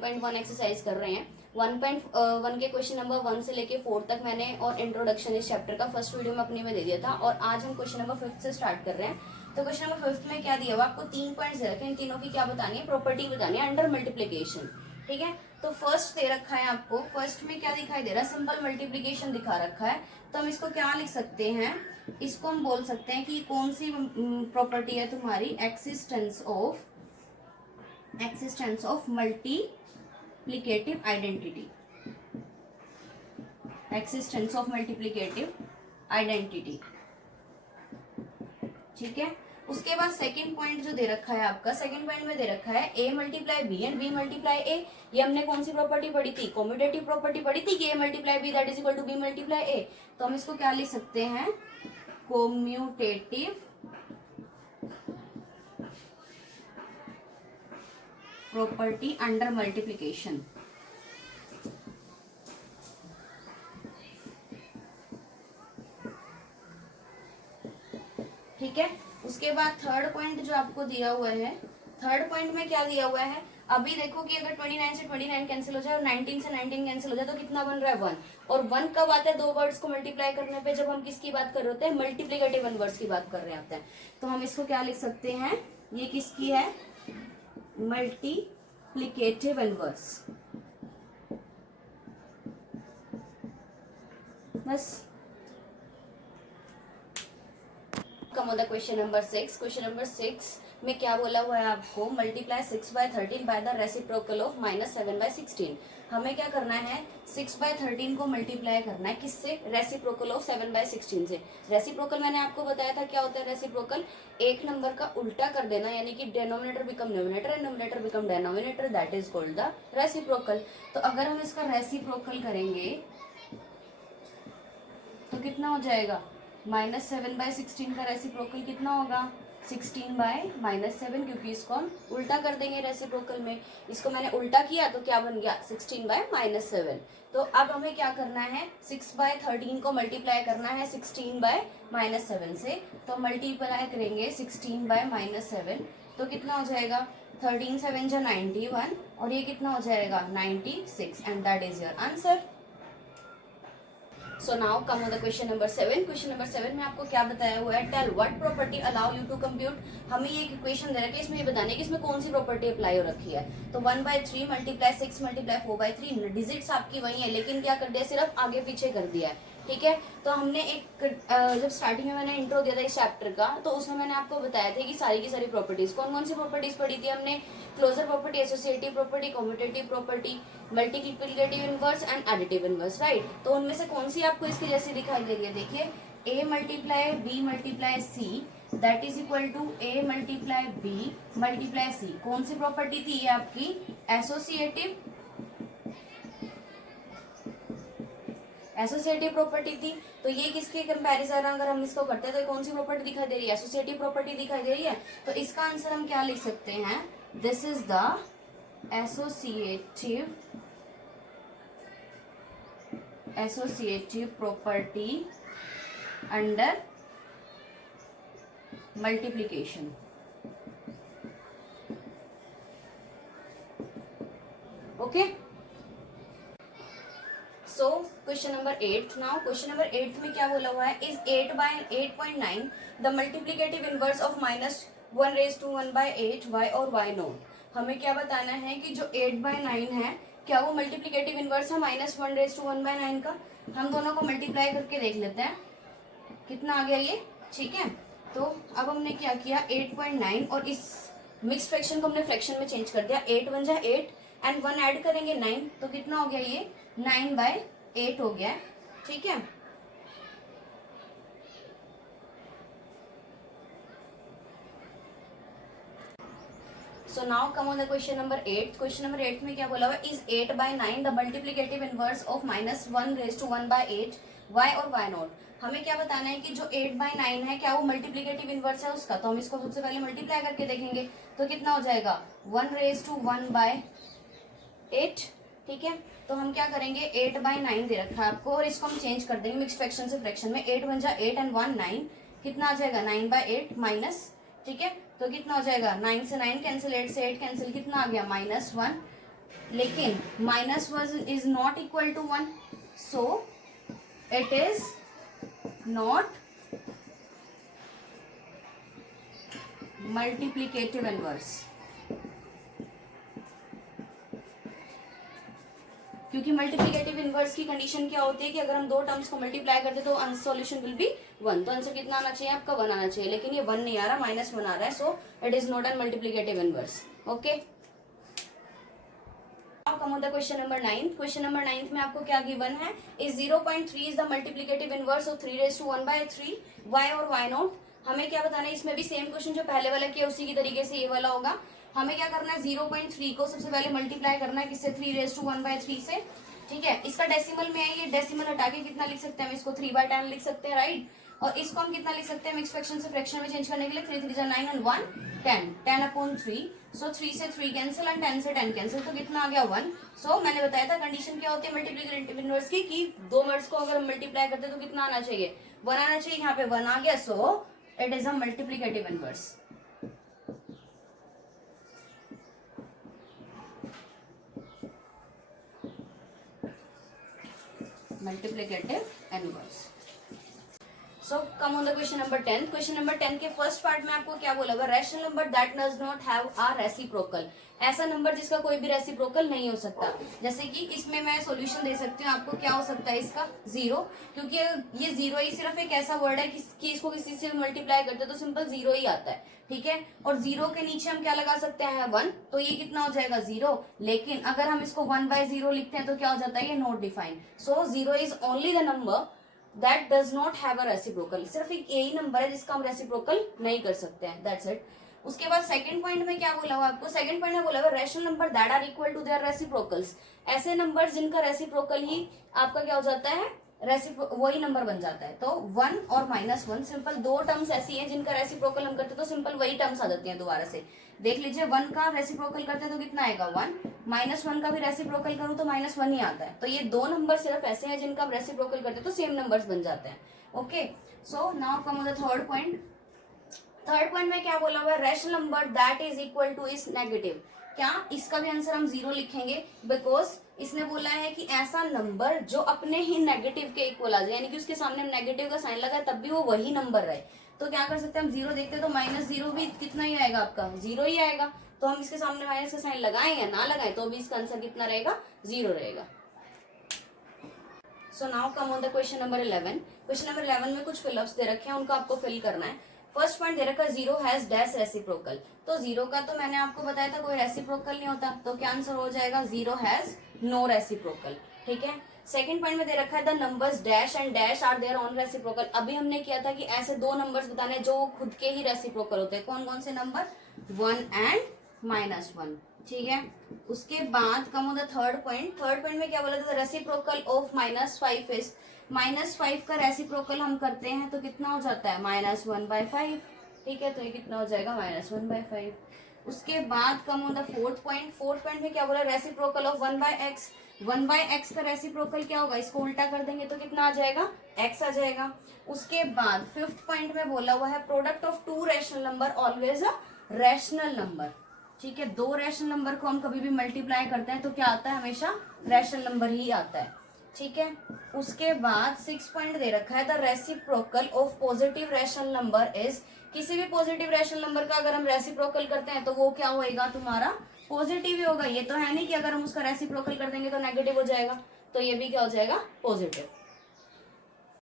1.1 exercise कर रहे हैं। 1.1 के क्वेश्चन नंबर 1 से लेके 4 तक मैंने और इंट्रोडक्शन इस चैप्टर का फर्स्ट वीडियो में अपने में दे दिया था, और आज हम क्वेश्चन नंबर 5 से स्टार्ट कर रहे हैं। तो क्वेश्चन नंबर 5 में क्या दिया हुआ आपको, 3 पॉइंट्स दे रखे हैं, इन तीनों की क्या बतानी है, प्रॉपर्टी बतानी है अंडर मल्टीप्लीकेशन। ठीक है, तो फर्स्ट दे रखा है आपको, फर्स्ट में क्या दिखाई दे रहा है, सिंपल मल्टीप्लीकेशन दिखा रखा है। तो हम इसको क्या लिख सकते हैं, इसको हम बोल सकते हैं कि कौन सी प्रॉपर्टी है तुम्हारी, existence of multiplicative identity, existence of multiplicative identity. ठीक है, उसके बाद सेकंड पॉइंट जो दे रखा है आपका, सेकंड पॉइंट में दे रखा है a multiply B and b multiply a। ये हमने कौन सी प्रॉपर्टी पढ़ी थी, कॉम्यूटेटिव प्रॉपर्टी पढ़ी थी कि a multiply B that is equal to b multiply a। तो हम इसको क्या लिख सकते हैं, कॉम्यूटेटिव प्रॉपर्टी अंडर मल्टीप्लिकेशन। ठीक है, उसके बाद थर्ड पॉइंट जो आपको दिया हुआ है, थर्ड पॉइंट में क्या दिया हुआ है, अभी देखो कि अगर 29 से 29 कैंसिल हो जाए और 19 से 19 कैंसिल हो जाए तो कितना बन रहा है 1। और 1 कब आता है, दो वर्ड्स को मल्टीप्लाई करने पे, जब हम किसकी बात कर रहे होते हैं, मल्टीप्लिकेटिव इनवर्स की बात कर रहे होते हैं। तो हम इसको क्या लिख सकते हैं, ये किसकी है, मल्टीप्लिकेटिव इनवर्स। बस कम होता है क्वेश्चन नंबर 6। क्वेश्चन नंबर 6 में क्या बोला हुआ है आपको, multiply 6/13 by the reciprocal of -7/16। हमें क्या करना है, 6/13 को मल्टीप्लाई करना है किससे, रेसिप्रोकल ऑफ 7/16 से। रेसिप्रोकल मैंने आपको बताया था क्या होता है रेसिप्रोकल, एक नंबर का उल्टा कर देना, यानी कि denominator become numerator and numerator become denominator, that is called the reciprocal. तो अगर हम इसका रेसिप्रोकल करेंगे तो कितना हो जाएगा, -7/16 का रेसिप्रोकल कितना होगा, 16/-7, क्योंकि इसको हम उल्टा कर देंगे रेसिप्रोकल में। इसको मैंने उल्टा किया तो क्या बन गया, 16/-7। तो अब हमें क्या करना है, 6/13 को मल्टीप्लाई करना है 16/-7 से। तो मल्टीप्लाई करेंगे 16/-7 तो कितना हो जाएगा, 13 7 जा 91, और ये कितना हो जाएगा 96, and that is your answer. So now come on the question number 7। Question number 7 में आपको क्या बताया हुआ है, tell what property allow you to compute. हमें ये इक्वेशन दे रखा है, इसमें ये बताने कि इसमें कौन सी प्रॉपर्टी अप्लाई हो रखी है। तो 1/3 मल्टीप्लाई 6 मल्टीप्लाई 4/3, डिजिट्स आपकी वही है, लेकिन क्या कर दिया, सिर्फ आगे पीछे कर दिया है। ठीक है, तो हमने एक जब स्टार्टिंग में मैंने इंट्रो दिया था इस चैप्टर का, तो उसमें मैंने आपको बताया था कि सारी की सारी प्रॉपर्टीज, कौन कौन सी प्रॉपर्टीज पढ़ी थी हमने, closure property, associative property, commutative property, multiplicative inverse and additive inverse, right. तो उनमें से कौन सी आपको इसकी जैसी दिखाई दे रही है, देखिए a multiply b multiply c that is equal to a multiply b multiply c। कौन सी प्रॉपर्टी थी ये आपकी, एसोसिएटिव प्रॉपर्टी थी। तो ये किसके कंपैरिजन अगर हम इसको करते हैं तो कौन सी प्रॉपर्टी दिखाई दे रही है, एसोसिएटिव प्रॉपर्टी दिखाई दे रही है। तो इसका आंसर हम क्या लिख सकते हैं, this is the associative property under multiplication. Okay, so question number 8 now. Question number 8 में क्या बोला हुआ है, is 8/8.9 the multiplicative inverse of -1/1/8 y और y नॉट। हमें क्या बताना है कि जो 8/9 है, क्या वो मल्टीप्लिकेटिव इनवर्स है -1/1/9 का। हम दोनों को मल्टीप्लाई करके देख लेते हैं कितना आ गया ये। ठीक है, तो अब हमने क्या किया, 8.9 और इस मिक्स फ्रैक्शन को हमने फ्रैक्शन में चेंज कर दिया, 8 1 जा 8 एंड 1 ऐड करेंगे 9, तो कितना हो गया ये 9/8 हो गया। ठीक है, सो now come on the question number 8। Question number 8 में क्या बोला हुआ है, is 8/9 the multiplicative inverse of -1/1/8 y और y नॉट। हमें क्या बताना है कि जो 8/9 है, क्या वो मल्टीप्लिकेटिव इनवर्स है उसका। तो हम इसको सबसे पहले मल्टीप्लाई करके देखेंगे तो कितना हो जाएगा 1/1/8। ठीक है, तो हम क्या करेंगे, 8/9 दे रखा है आपको और इसको हम चेंज कर देंगे मिक्स फ्रैक्शन से फ्रैक्शन में। 8 1 जा 8 एंड 1 9, कितना आ जाएगा 9/8 माइनस। ठीक है, तो कितना हो जाएगा 9 से 9 कैंसिल, 8 से 8 कैंसिल, कितना आ गया -1। लेकिन minus one is not equal to 1, so it is not multiplicative inverse. क्योंकि मल्टीप्लीकेटिव इनवर्स की कंडीशन क्या होती है कि अगर हम दो टर्म्स को मल्टीप्लाई करते तो आंसर सॉल्यूशन विल बी 1। तो आंसर कितना आना चाहिए आपका? 1 आना चाहिए, लेकिन ये 1 नहीं आ रहा, -1 आ रहा है, so it is not an multiplicative inverse. Okay, come on the question number 9। Question number 9 में आपको क्या गिवन है? Is 0.3 is the multiplicative inverse of 3⁻⁴ why और वाई नॉट। हमें क्या बताना है? इसमें भी सेम क्वेश्चन जो पहले वाला किया उसी की तरीके से ये वाला होगा। हमें क्या करना है? 0.3 को सबसे पहले मल्टीप्लाई करना है किससे? 3⁻⁴ से। ठीक है, इसका डेसिमल में है, ये डेसिमल हटा के कितना लिख सकते हैं हम? इसको 3/10 लिख सकते हैं, राइट। और इसको हम कितना लिख सकते हैं? मिक्स फ्रैक्शन से फ्रैक्शन में चेंज करने के लिए 3 3 9 और 1 10, 10/3। सो 3 से 3 कैंसिल एंड 10 से 10 कैंसिल, तो कितना आ गया? 1। सो मैंने बताया था कंडीशन क्या होती है मल्टीप्लिकेटिव इनवर्स की, कि दो वर्ड्स को अगर हम मल्टीप्लाई करते हैं तो कितना आना चाहिए? 1 आना चाहिए। यहाँ पे 1 आ गया, सो it is a multiplicative inverse. Multiplicative inverse. So come on the question number 10। Question number 10 के फर्स्ट पार्ट में आपको क्या बोला हुआ? Rational number that does not have a reciprocal. ऐसा नंबर जिसका कोई भी रेसिप्रोकल नहीं हो सकता। जैसे कि इसमें मैं सॉल्यूशन दे सकती हूँ आपको, क्या हो सकता है इसका? 0, क्योंकि ये 0 ही सिर्फ एक ऐसा वर्ड है कि इसको किसी से मल्टीप्लाई करते हैं तो सिंपल 0 ही आता है। ठीक है, और 0 के नीचे हम क्या लगा सकते हैं? 1, तो ये कितना हो जाएगा? 0। लेकिन अगर हम इसको 1/0 लिखते हैं तो क्या हो जाता है? ये not defined. So 0 is only the number that does not have a reciprocal. सिर्फ एक यही नंबर है जिसका हम रेसिप्रोकल नहीं कर सकते हैं, दैट्स इट। उसके बाद सेकंड पॉइंट में क्या बोला हुआ आपको? सेकंड पॉइंट में बोला हुआ rational number that are equal to their reciprocals. ऐसे नंबर जिनका रेसिप्रोकल ही आपका क्या हो जाता है? वही नंबर बन जाता है। तो 1 और -1 सिंपल दो टर्म्स ऐसी हैं जिनका रेसिप्रोकल हम करते हैं तो सिंपल वही टर्म्स आ जाती हैं। दोबारा से देख लीजिए, 1 का रेसिप्रोकल करते हैं तो कितना आएगा? 1। -1 का भी रेसिप्रोकल करूं तो -1 ही आता है। तो ये दो नंबर सिर्फ ऐसे हैं जिनका हम रेसिप्रोकल करते हैं तो सेम नंबर्स बन जाते हैं। Okay, so now come on the third point. Third point में क्या बोला हुआ है? Rational number that is equal two is negative. क्या इसका भी आंसर हम 0 लिखेंगे? बिकॉज इसने बोला है कि ऐसा नंबर जो अपने ही नेगेटिव के इक्वल आ जाए, यानी कि उसके सामने हम नेगेटिव का साइन लगाए तब भी वो वही नंबर रहे। तो क्या कर सकते हैं हम? 0 देखते हैं तो -0 भी कितना ही आएगा आपका? 0 ही आएगा। तो हम इसके सामने माइनस का साइन लगाएं या ना लगाएं तो भी इसका आंसर कितना रहेगा? 0 रहेगा। सो now come on the question number 11। Question number 11 में कुछ फिलअप्स दे रखे हैं, उनको आपको फिल करना है। फर्स्ट पॉइंट दे रखा है 0 हैज डैश रेसिप्रोकल। तो 0 का तो मैंने आपको बताया था कोई रेसिप्रोकल नहीं होता, तो क्या आंसर हो जाएगा? 0 हैज नो रेसिप्रोकल। ठीक है, सेकंड पॉइंट में दे रखा है the numbers dash and dash are their own reciprocal. अभी हमने किया था कि ऐसे दो नंबर्स बताने जो खुद के ही रेसिप्रोकल होते हैं। कौन कौन से नंबर? 1 एंड -1। ठीक है, उसके बाद कम on the third point. Third point में क्या बोला था? रेसिप्रोकल ऑफ -5 इज, -5 का रेसिप्रोकल हम करते हैं तो कितना हो जाता है? -1/5। ठीक है, तो ये कितना हो जाएगा? -1/5। उसके बाद कम on the fourth point. Fourth point में क्या बोला? Reciprocal of 1/x। 1/x का रेसिप्रोकल क्या होगा? इसको उल्टा कर देंगे तो कितना आ जाएगा? x आ जाएगा। उसके बाद फिफ्थ पॉइंट में बोला हुआ है product of to rational number always a rational number. ठीक है, दो रैशनल नंबर को हम कभी भी मल्टीप्लाई करते हैं तो क्या आता है? हमेशा रैशनल नंबर ही आता है। ठीक है, उसके बाद 6 पॉइंट दे रखा है the reciprocal of positive rational number is. किसी भी पॉजिटिव रैशनल नंबर का अगर हम रेसिप्रोकल करते हैं तो वो क्या होएगा? तुम्हारा पॉजिटिव ही होगा। ये तो है नहीं कि अगर हम उसका रेसिप्रोकल कर देंगे तो नेगेटिव हो जाएगा, तो ये भी क्या हो जाएगा? पॉजिटिव।